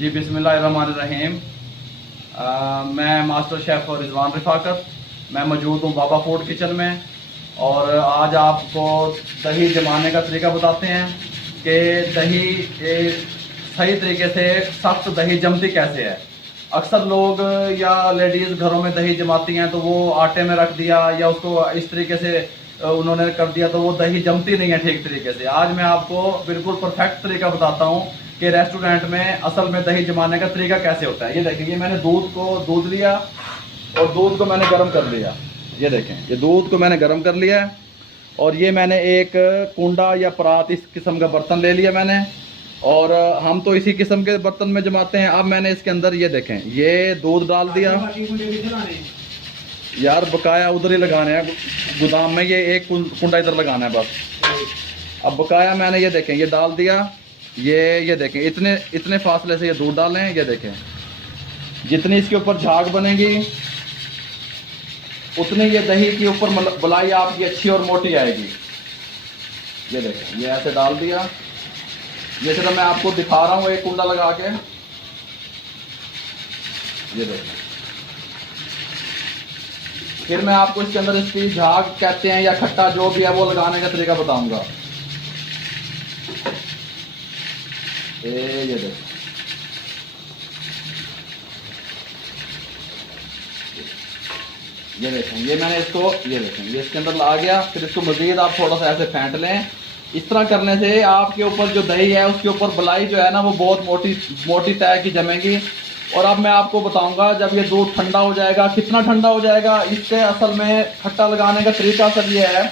जी बिस्मिल्लाहिर्रहमानिर्रहीम। मैं master chef Rizwan रफ़ाकत। मैं मौजूद हूँ बाबा फूड किचन में और आज आपको दही जमाने का तरीका बताते हैं कि दही सही तरीके से सख्त दही जमती कैसे है। अक्सर लोग या लेडीज़ घरों में दही जमाती हैं तो वो आटे में रख दिया या उसको इस तरीके से उन्होंने कर दिया तो वो दही जमती नहीं है ठीक तरीके से। आज मैं आपको बिल्कुल परफेक्ट तरीका बताता हूँ कि रेस्टोरेंट में असल में दही जमाने का तरीका कैसे होता है। ये देखें, ये मैंने दूध लिया और दूध को मैंने गर्म कर लिया। ये देखें, ये दूध को मैंने गर्म कर लिया है और ये मैंने एक कुंडा या परात इस किस्म का बर्तन ले लिया मैंने, और हम तो इसी किस्म के बर्तन में जमाते हैं। अब मैंने इसके अंदर ये देखें, ये दूध डाल दिया। यार बकाया उधर ही लगाने हैं गोदाम में, ये एक कुंडा इधर लगाना है बस। अब बकाया मैंने ये देखें, ये डाल दिया। ये देखें, इतने फासले से ये दूध डालें। ये देखें, जितनी इसके ऊपर झाग बनेगी उतनी ये दही के ऊपर मलाई आपकी अच्छी और मोटी आएगी। ये देखें, ये ऐसे डाल दिया। ये सिर्फ मैं आपको दिखा रहा हूँ एक कुंडा लगा के। ये देखें, फिर मैं आपको इसके अंदर इसकी झाग कहते हैं या खट्टा जो भी है वो लगाने का तरीका बताऊंगा। ये देखें, ये देखें, ये मैंने इसको ये देखें, ये इसके अंदर आ गया। फिर इसको मजीद आप थोड़ा सा ऐसे फेंट लें। इस तरह करने से आपके ऊपर जो दही है उसके ऊपर मलाई जो है ना वो बहुत मोटी तय की जमेगी। और अब मैं आपको बताऊंगा जब ये दूध ठंडा हो जाएगा, कितना ठंडा हो जाएगा। इससे असल में खट्टा लगाने का तरीका सर ये है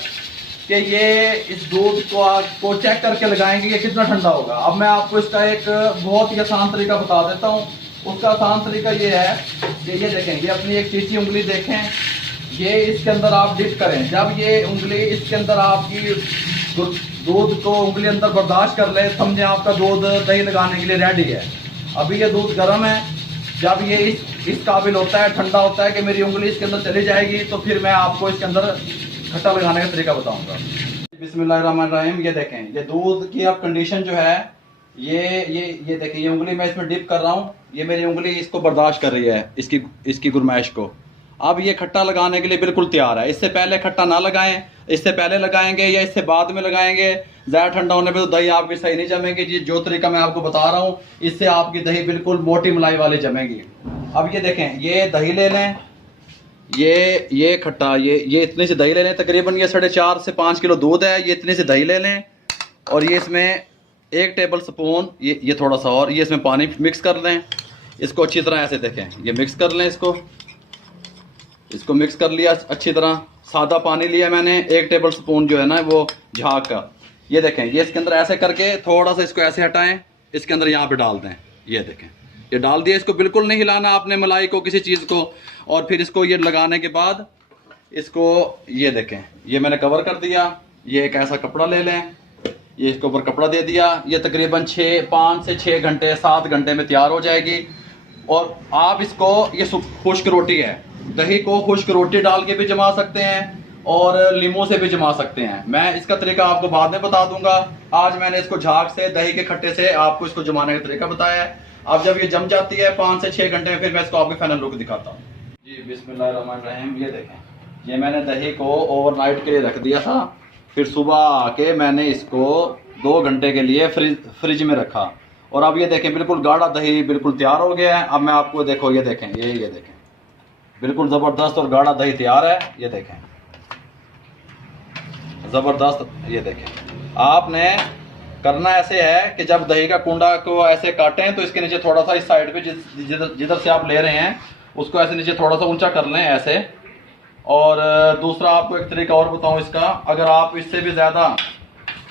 कि ये इस दूध को आपको चेक करके लगाएंगे ये कितना ठंडा होगा। अब मैं आपको इसका एक बहुत ही आसान तरीका बता देता हूँ। उसका आसान तरीका ये है कि ये देखें, ये अपनी एक चीची उंगली देखें, ये इसके अंदर आप डिप करें। जब ये उंगली इसके अंदर आपकी दूध को उंगली अंदर बर्दाश्त कर ले, समझे आपका दूध दही लगाने के लिए रेडी है। अभी ये दूध गर्म है। जब ये इस काबिल होता है, ठंडा होता है कि मेरी उंगली इसके अंदर चली जाएगी, तो फिर मैं आपको इसके अंदर खट्टा लगाने का तरीका बताऊंगा। बिस्मिल्लाहिर्रहमानिर्रहीम। ये देखें, ये दूध की अब कंडीशन जो है, ये देखें, ये उंगली मैं इसमें डिप कर रहा हूँ। ये मेरी उंगली इसको बर्दाश्त कर रही है, इसकी गुरमाइश को। अब ये खट्टा लगाने के लिए बिल्कुल तैयार है। इससे पहले खट्टा ना लगाएं, इससे पहले लगाएंगे या इससे बाद में लगाएंगे, ज़्यादा ठंडा होने पे तो दही आपकी सही नहीं जमेगी। जी जो तरीका मैं आपको बता रहा हूँ, इससे आपकी दही बिल्कुल मोटी मलाई वाली जमेगी। अब ये देखें, ये दही ले लें, ये खट्टा, ये इतनी सी दही ले लें। तकरीबन ये 4.5 से 5 किलो दूध है। ये इतनी सी दही ले लें और ये इसमें 1 टेबल स्पून ये थोड़ा सा और ये इसमें पानी मिक्स कर लें। इसको अच्छी तरह ऐसे देखें, ये मिक्स कर लें। इसको मिक्स कर लिया अच्छी तरह। सादा पानी लिया मैंने, 1 टेबल स्पून जो है ना वो झाग का। ये देखें, ये इसके अंदर ऐसे करके थोड़ा सा इसको ऐसे हटाएं, इसके अंदर यहाँ पे डाल दें। ये देखें, ये डाल दिया। इसको बिल्कुल नहीं हिलाना आपने मलाई को, किसी चीज़ को। और फिर इसको ये लगाने के बाद इसको ये देखें, ये मैंने कवर कर दिया। ये एक ऐसा कपड़ा ले लें, ये इसके ऊपर कपड़ा दे दिया। ये तकरीबन 5 से 6 घंटे 7 घंटे में तैयार हो जाएगी। और आप इसको, ये खुश्क रोटी है, दही को खुश्क रोटी डाल के भी जमा सकते हैं और लीमू से भी जमा सकते हैं। मैं इसका तरीका आपको बाद में बता दूंगा। आज मैंने इसको झाग से, दही के खट्टे से आपको इसको जमाने का तरीका बताया है। अब जब ये जम जाती है 5 से 6 घंटे में, फिर मैं इसको आपके फाइनल लुक दिखाता हूँ। जी बिस्मिल्लाहिर्रहमानिर्रहीम। ये देखें, ये मैंने दही को ओवरनाइट के लिए रख दिया था। फिर सुबह आके मैंने इसको 2 घंटे के लिए फ्रिज में रखा। और अब ये देखें, बिल्कुल गाढ़ा दही बिल्कुल तैयार हो गया है। अब मैं आपको देखो, ये देखें, ये देखें, बिल्कुल ज़बरदस्त और गाढ़ा दही तैयार है। ये देखें, ज़बरदस्त। ये देखें, आपने करना ऐसे है कि जब दही का कुंडा को ऐसे काटें तो इसके नीचे थोड़ा सा इस साइड पे जिधर से आप ले रहे हैं उसको ऐसे नीचे थोड़ा सा ऊंचा कर लें ऐसे। और दूसरा आपको एक तरीका और बताऊं इसका, अगर आप इससे भी ज़्यादा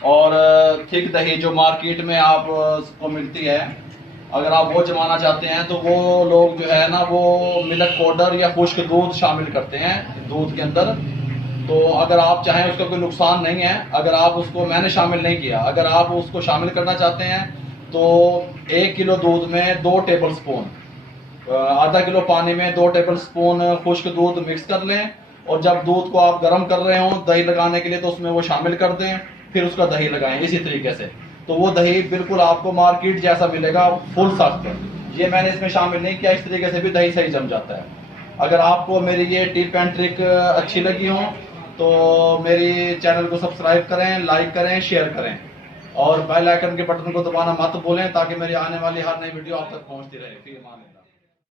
और थिक दही जो मार्केट में आपको मिलती है, अगर आप वो जमाना चाहते हैं तो वो लोग जो है ना वो मिल्क पाउडर या खुश्क दूध शामिल करते हैं दूध के अंदर। तो अगर आप चाहें, उसका कोई नुकसान नहीं है। अगर आप उसको, मैंने शामिल नहीं किया, अगर आप उसको शामिल करना चाहते हैं तो 1 किलो दूध में 2 टेबल स्पून, आधा किलो पानी में 2 टेबल स्पून खुश्क दूध मिक्स कर लें। और जब दूध को आप गर्म कर रहे हों दही लगाने के लिए तो उसमें वो शामिल कर दें, फिर उसका दही लगाएं इसी तरीके से। तो वो दही बिल्कुल आपको मार्केट जैसा मिलेगा, फुल सख्त। ये मैंने इसमें शामिल नहीं किया। इस तरीके से भी दही सही जम जाता है। अगर आपको मेरी ये टिप एंड ट्रिक अच्छी लगी हो तो मेरी चैनल को सब्सक्राइब करें, लाइक करें, शेयर करें और बेल आइकन के बटन को दबाना मत भूलें ताकि मेरी आने वाली हर नई वीडियो आप तक पहुंचती रहे। फिर मान